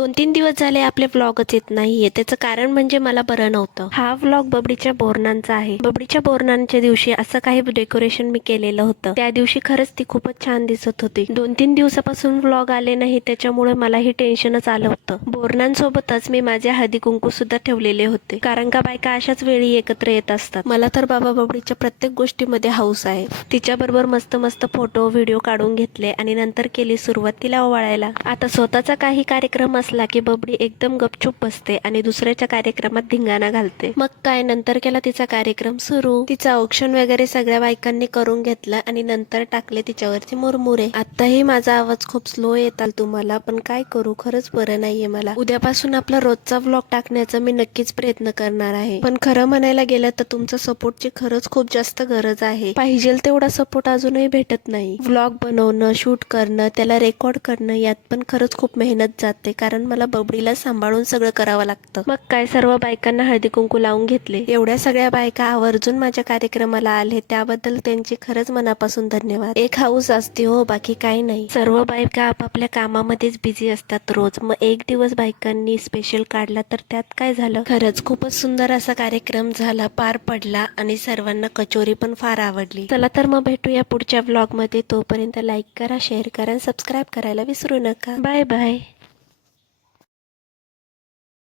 2-3 दिवस झाले आपले व्लॉगच येत नाहीये. त्याचं कारण म्हणजे मला बरं नव्हतं. हा व्लॉग बबडीच्या बोरनांचा आहे. बबडीच्या बोरनांच्या दिवशी असं काही डेकोरेशन मी केलेलं होतं. त्या दिवशी खरंच ती खूपच छान दिसत होती. 2-3 दिवसापासून व्लॉग आले नाही, त्याच्यामुळे मलाही टेन्शनच आलं होतं. बोरनांसोबतच मी माझे हळदी कुंकू सुद्धा ठेवलेले होते, कारण का बायका अशाच वेळी एकत्र येत असतात. मला तर बाबा बबडीच्या प्रत्येक गोष्टीमध्ये हौस आहे. तिच्याबरोबर मस्त मस्त फोटो व्हिडिओ काढून घेतले आणि नंतर केली सुरुवात तिला ओवाळायला. आता स्वतःचा काही कार्यक्रम असला की बबडी एकदम गपचूप बसते आणि दुसऱ्याच्या कार्यक्रमात धिंगाणा घालते. मग काय, नंतर केला तिचा कार्यक्रम सुरू. तिचा औक्षण वगैरे सगळ्या बायकांनी करून घेतला आणि नंतर टाकले तिच्यावरती मुरमुरे. आताही माझा आवाज खूप स्लो येताल तुम्हाला, पण काय करू, खरंच बरं नाहीये मला. उद्यापासून आपला रोजचा व्लॉग टाकण्याचा मी नक्कीच प्रयत्न करणार आहे. पण खरं म्हणायला गेलं तर तुमच्या सपोर्टची खरंच खूप जास्त गरज आहे. पाहिजे तेवढा सपोर्ट अजूनही भेटत नाही. व्लॉग बनवणं, शूट करणं, त्याला रेकॉर्ड करणं, यात पण खरंच खूप मेहनत जाते, कारण मला बबडीला सांभाळून सगळं करावं लागतं. मग काय, सर्व बायकांना हळदी कुंकू लावून घेतले. एवढ्या सगळ्या बायका आवर्जून माझ्या कार्यक्रमाला आले, त्याबद्दल त्यांची खरंच मनापासून धन्यवाद. एक हाऊस असते हो, बाकी काही नाही. सर्व बायका आपापल्या कामामध्येच बिझी असतात रोज. मग एक दिवस बायकांनी स्पेशल काढला तर त्यात काय झालं. खरंच खूपच सुंदर असा कार्यक्रम झाला, पार पडला आणि सर्वांना कचोरी पण फार आवडली. चला तर मग भेटूया पुढच्या व्लॉग मध्ये. तोपर्यंत लाईक करा, शेअर करा, सबस्क्राईब करायला विसरू नका. Bye bye.